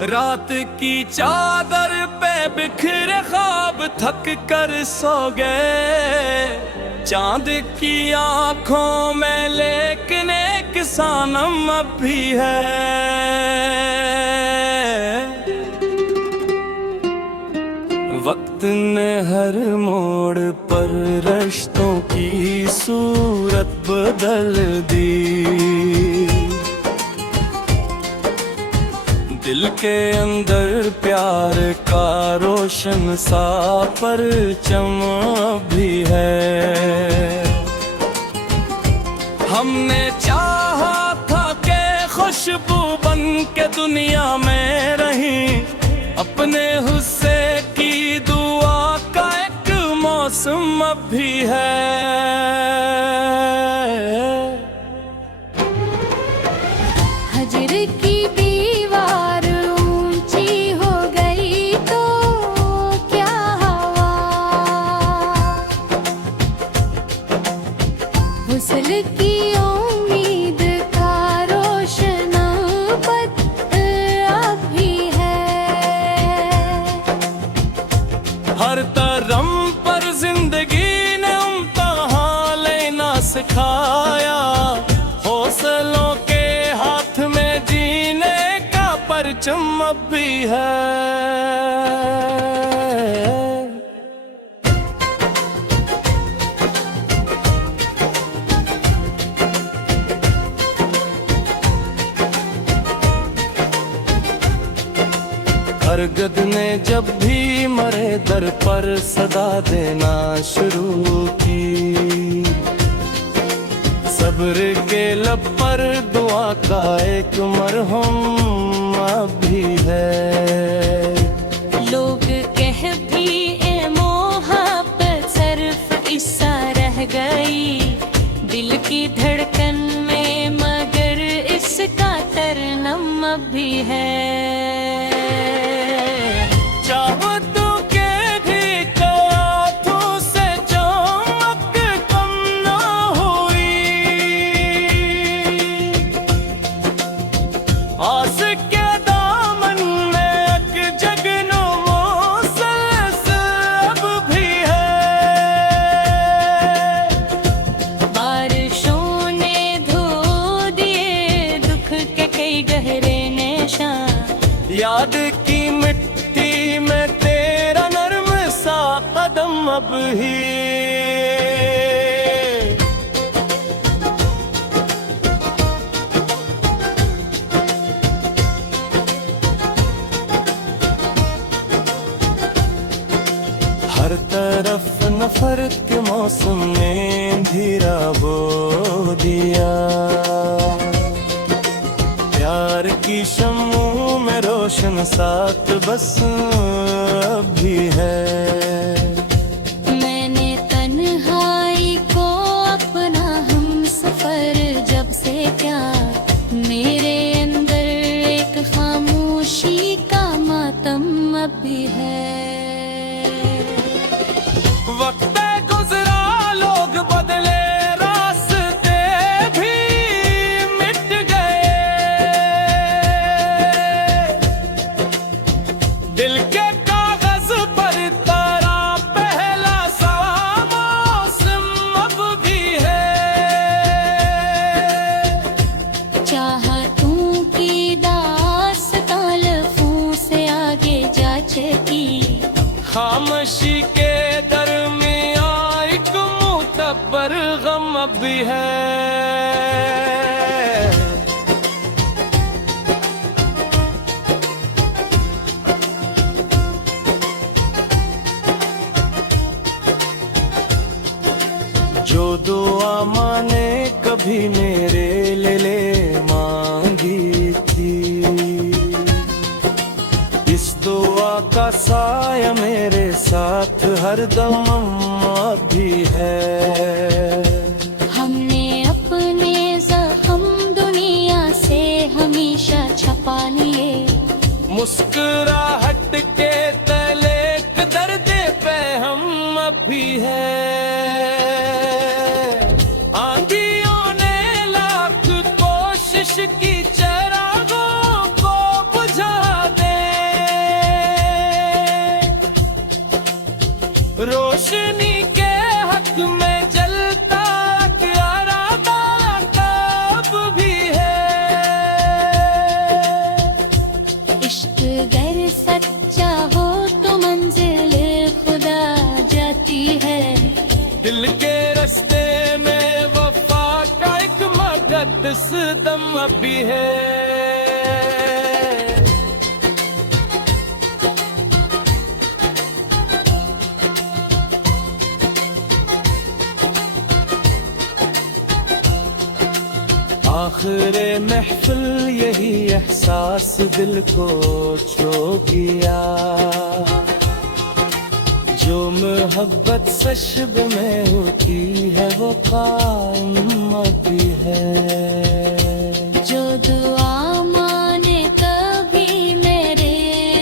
रात की चादर पे बिखरे ख्वाब थक कर सो गए। चांद की आंखों में लेकिन एक सनम अब भी है। वक्त ने हर मोड़ पर रिश्तों की सूरत बदल दी। दिल के अंदर प्यार का रोशन सा परचम भी है। हमने चाहा था कि खुशबू बन के दुनिया में रही, अपने हुस्से की दुआ का एक मौसम अब भी है। हजर की दीवार ऊंची हो गई तो क्या हुआ, वुसल की उम्मीद का रोशन अब भी है। हर तरम पर जिंदगी ने इम्तिहान लेना सिखाया। हौसलों के हाथ में जीने का परचम अब भी है। हरगद ने जब भी मरे दर पर सदा देना शुरू की। सब्र के लब पर दुआ का एक मरहम अब भी है। लोग कह भी ए मोहब्बत सिर्फ इस्सा रह गई दिल की धड़कन में, मगर इसका तरनम अब भी है। आस के दामन में एक जगनो अब भी है। बारिशों ने धो दिए दुख के कई गहरे निशान, याद की मिट्टी में तेरा नर्म सा कदम अब ही। हर तरफ नफरत के मौसम ने धीरा बो दिया। प्यार की शम्मों में रोशन साथ बस अब भी है। मैंने तन्हाई को अपना हम सफर जब से क्या, मेरे अंदर एक खामोशी का मातम अब भी है। वक्त गुजरा लोग बदले रास्ते भी मिट गए। दिल के कागज पर तारा पहला सा मौसम अब भी है। चाहतों की दास्तां लफ्ज़ों से आगे जा चुकी, खामोशी के दरमियां एक मुतब्बर गम अब भी है। जो दुआ माने कभी मेरे ले मांगी थी, इस दुआ का साया मेरे साथ हरदम भी है। हमने अपने जख्म दुनिया से हमेशा छपा लिए, मुस्कुराहट के तले एक दर्द पे हम अब भी है। आंधियों ने लाख कोशिश की, चिरागों को बुझा दे इस दम अभी है। आखिरे महफिल यही एहसास दिल को छो गया, जो मोहब्बत सशब में होती है वो कायम अभी है। जो दुआ माने कभी मेरे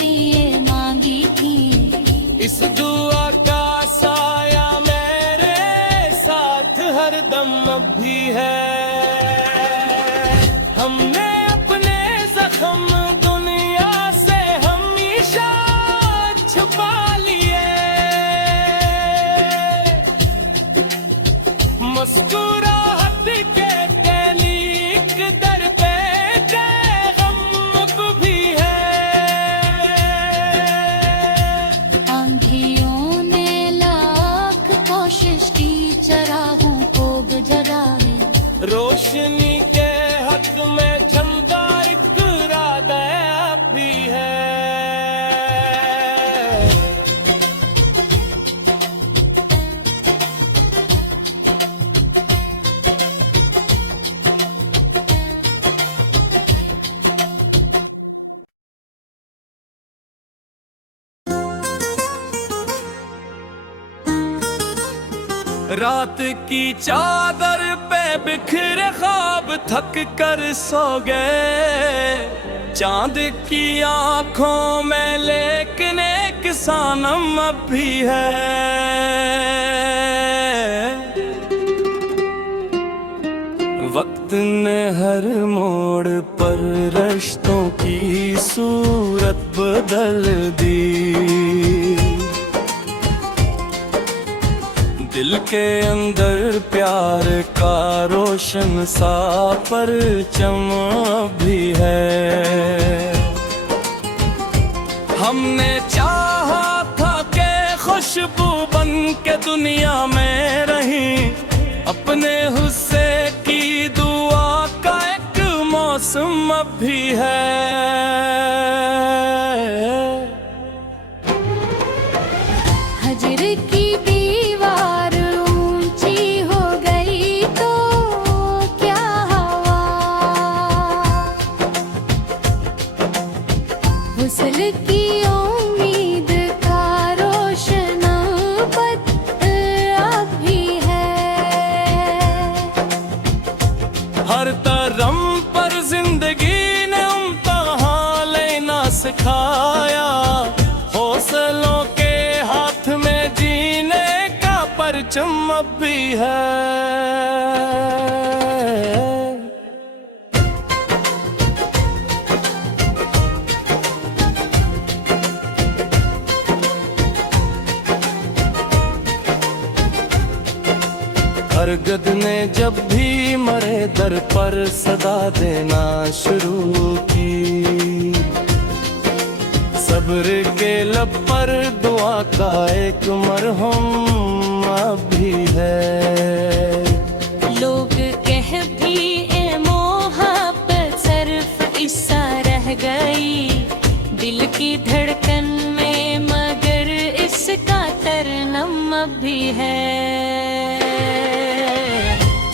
लिए मांगी थी, इस दुआ का साया मेरे साथ हरदम अभी है। हमने अपने जख्म दुनिया से हमेशा छुपा लिए, मुस्कुराहट के तैलीक दर पे गम भी है। आंधियों ने लाख कोशिश की चरागों को गुजराए, रोशनी के हक में झंकार इरादा भी है। रात की चादर पे बिखरे ख्वाब थक कर सो गए, चांद की आंखों में लेकिन एक सनम अभी है। वक्त ने हर मोड़ पर रिश्तों की सूरत बदल दी, दिल के अंदर प्यार का रोशन सा परचम भी है। हमने चाहा था कि खुशबू बन के दुनिया में रही, अपने हुस्से की दुआ का एक मौसम अभी है। हजर की दीवार ऊंची हो गई तो क्या हुआ, वुसल की उम्मीद का रोशन अभी है। हर तरम पर जिंदगी ने इम्तिहान लेना सिखाया, हौसलों के हाथ में जीने का परचम अभी है। हरगद ने जब भी मरे दर पर सदा देना शुरू की, सब्र के लब पर दुआ का एक मरहम अभी है। लोग कह भी ए मोहब्बत सिर्फ किस्सा रह गई, दिल की धड़कन में मगर इसका तरनम अभी है।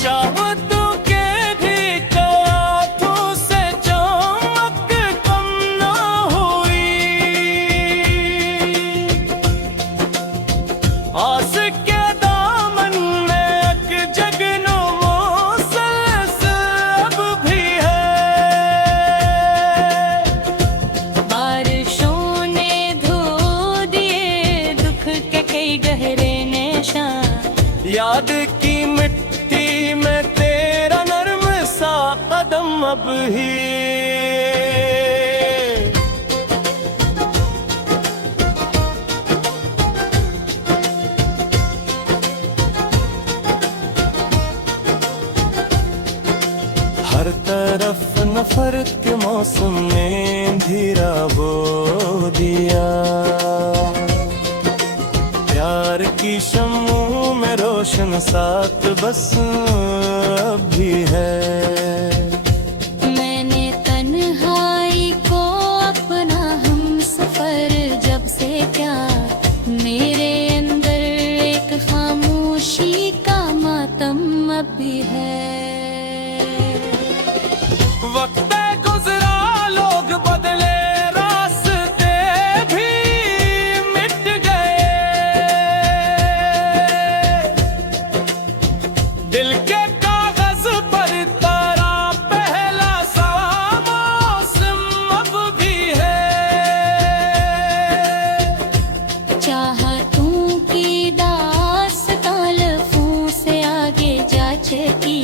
चाहतों के भी कयातों से चमक कम न हुई, आस के दामन में एक जगनू मुसलसल अब भी है। बारिशों ने धो दिए दुख के कई गहरे निशान, याद की मिट्टी में तेरा नर्म सा कदम अब ही। हर तरफ नफरत के मौसम ने धीरा बो दिया, प्यार की शम्मों में रोशन साथ बस अभी है। अब भी है। वक्त गुजरा, लोग बदले, रास्ते भी मिट गए। दिल के कागज पर तारा पहला सा मौसम अब भी है। चाहतों की दास्तां लफ्ज़ों से आगे जा चुकी,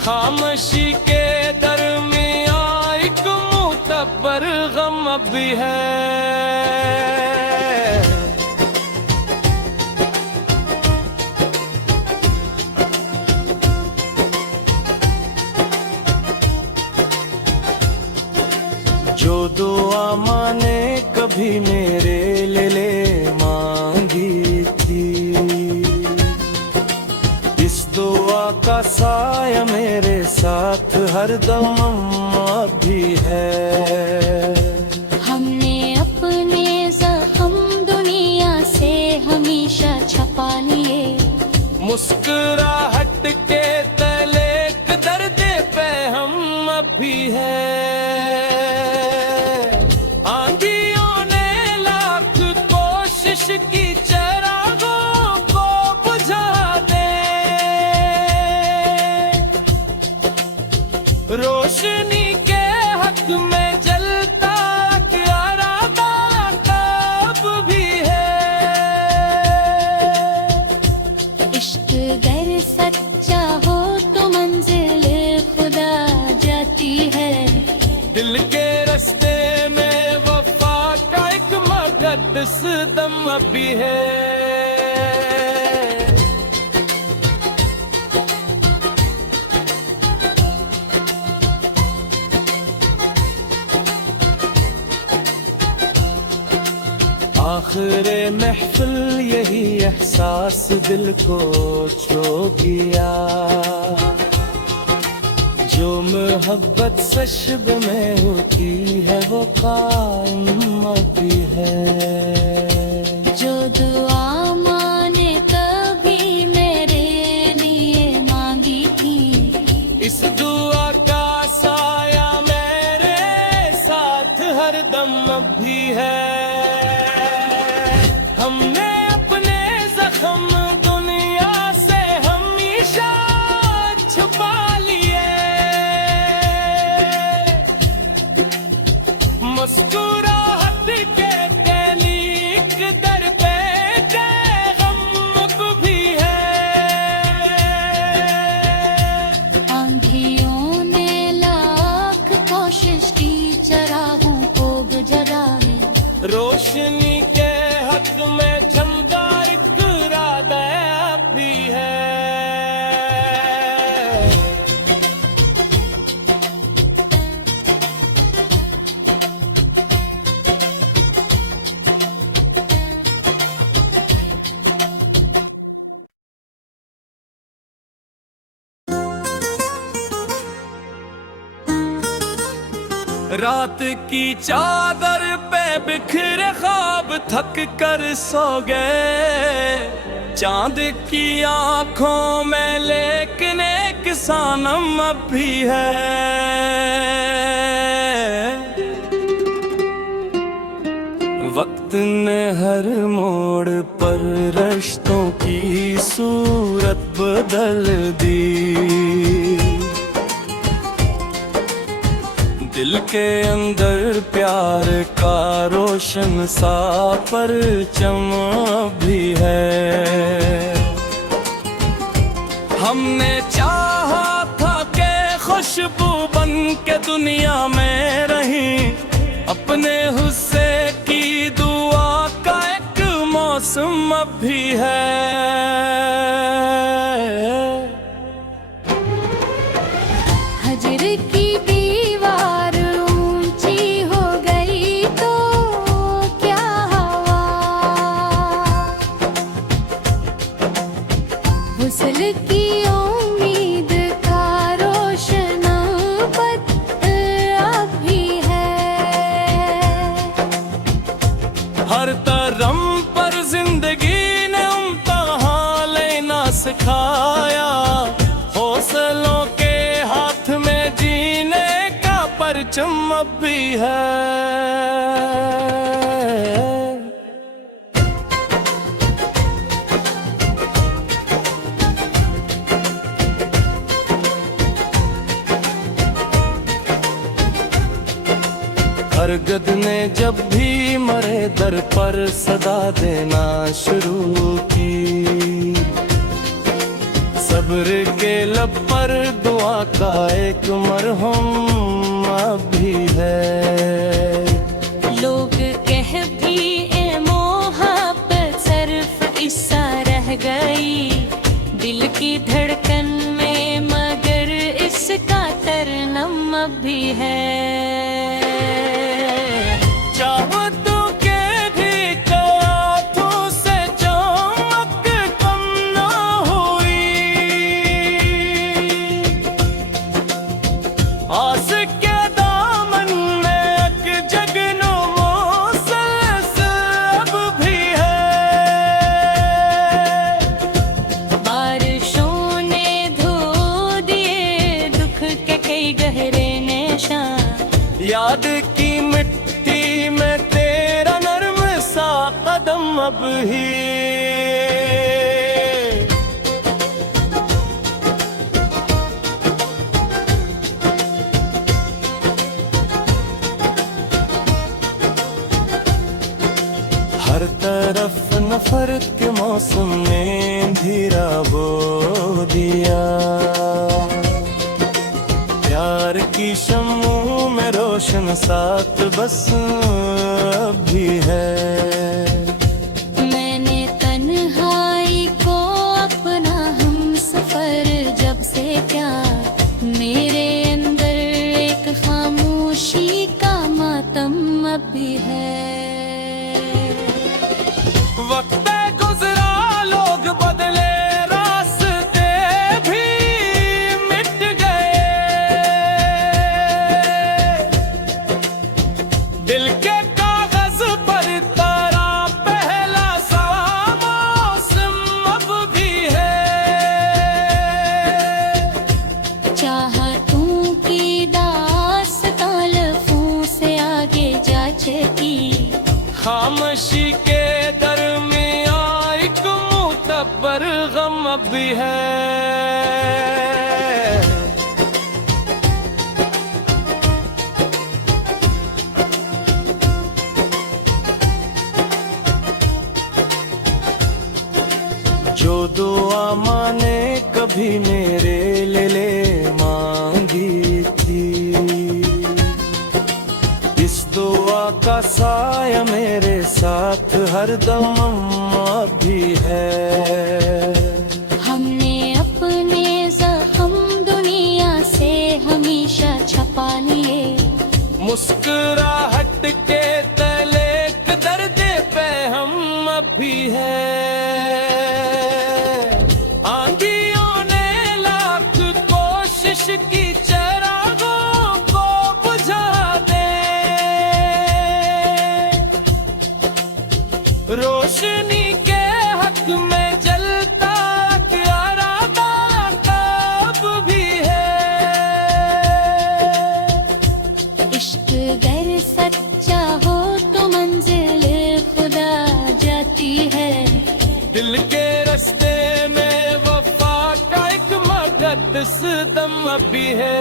खामोशी के दरमियां एक मुतबर गम अब भी है। जो दुआ माने कभी मेरे ले मांगी थी, इस दुआ का साया मेरे साथ हरदम भी है। हमने अपने जख्म दुनिया से हमेशा छपा लिए, मुस्कुराहट के तले एक दर्द पे हम अब भी है। आंधियों ने लाख कोशिश की चिरागों को बुझा दे, रोशनी के हक में जलता इरादा कब भी है। इश्क गर सच्चा हो तो मंजिल खुदा जाती है। दिल के रास्ते में वफा का एक मुक़द्दस दम अब भी है। आखिर महफिल यही एहसास दिल को छो गया, जो मोहब्बत सशब में होती है वो कायम भी है। जो दुआ माने कभी मेरे लिए मांगी थी, इस दुआ का साया मेरे साथ हरदम अब भी है। हमने अपने जख्म दुनिया से हमेशा छुपा लिए, मुस्कुराहट के तलीक दर पे गम भी है। आंधियों ने लाख कोशिश की चरागों को बुझा है, रोशनी के हक में झमदार इरादा अब भी है। रात की चादर पे बिखरे ख्वाब थक कर सो गए, चांद की आंखों में लेकिन एक सनम अब भी है। वक्त ने हर मोड़ पर रिश्तों की सूरत बदल दी, दिल के अंदर प्यार का रोशन सा परचम भी है। हमने चाहा था कि खुशबू बन के दुनिया में रही, अपने हुस्से की दुआ का एक मौसम अब भी है। हजर की दीवार ऊंची हो गई तो क्या हवा, वुसल की उम्मीद का रोशन अब भी है। हर तरम पर जिंदगी ने इम्तिहान परचम अब भी है। हरगद ने जब भी मरे दर पर सदा देना शुरू की, सब्र के लब पर दुआ का एक मरहम अब भी है। लोग कह भी ए मोहब्बत सिर्फ किस्सा रह गई दिल की धड़कन में, मगर इसका तरनम अब भी है। याद की मिट्टी में तेरा नर्म सा कदम अब ही। हर तरफ नफरत के मौसम ने धीरा बो दिया, प्यार की शम्मों में रोशन साथ बस अब भी है। मैंने तन्हाई को अपना हम सफर जब से क्या, मेरे अंदर एक खामोशी का मातम अब भी है। वक्त गुजरा लोग बदले रास्ते भी मिट गए, दिल के कागज पर तारा पहला सा मौसम अब भी है। चाहतों की दास्तां लफ्ज़ों से आगे जा चुकी, खामोशी के दरमियां एक मुतबर गम अब भी है। जो दुआ माने कभी मेरे ले मांगी थी, इस दुआ का साया मेरे साथ हरदम अब भी है। हमने अपने जख्म दुनिया से हमेशा छपा लिए, मुस्कुराहट के तले एक दर्द पे हम अब भी है। आंधियों ने लाख कोशिश की चिरागों को बुझा दे, रोशनी के हक में जलता इरादा अब भी है। इश्क गर सच्चा हो तो मंजिल खुदा जाती है, दिल के रास्ते में वफा का एक मुक़द्दस दम अब भी है।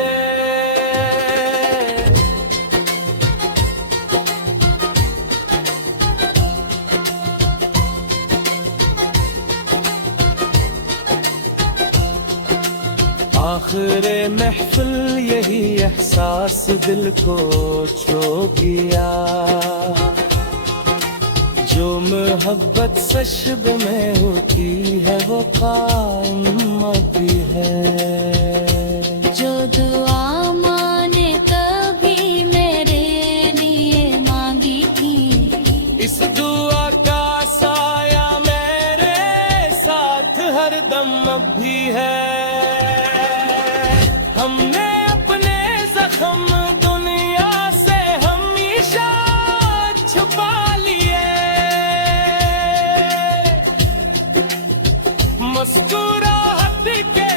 आखिरे महफिल यही एहसास दिल को छो गया, जो मोहब्बत सशब में होती है वो कायम भी है। जो दुआ माने कभी मेरे लिए मांगी थी, इस दुआ का साया मेरे साथ हरदम अब भी है। हमने अपने जख्म दुनिया से हमेशा छुपा लिए, मुस्कुराहट के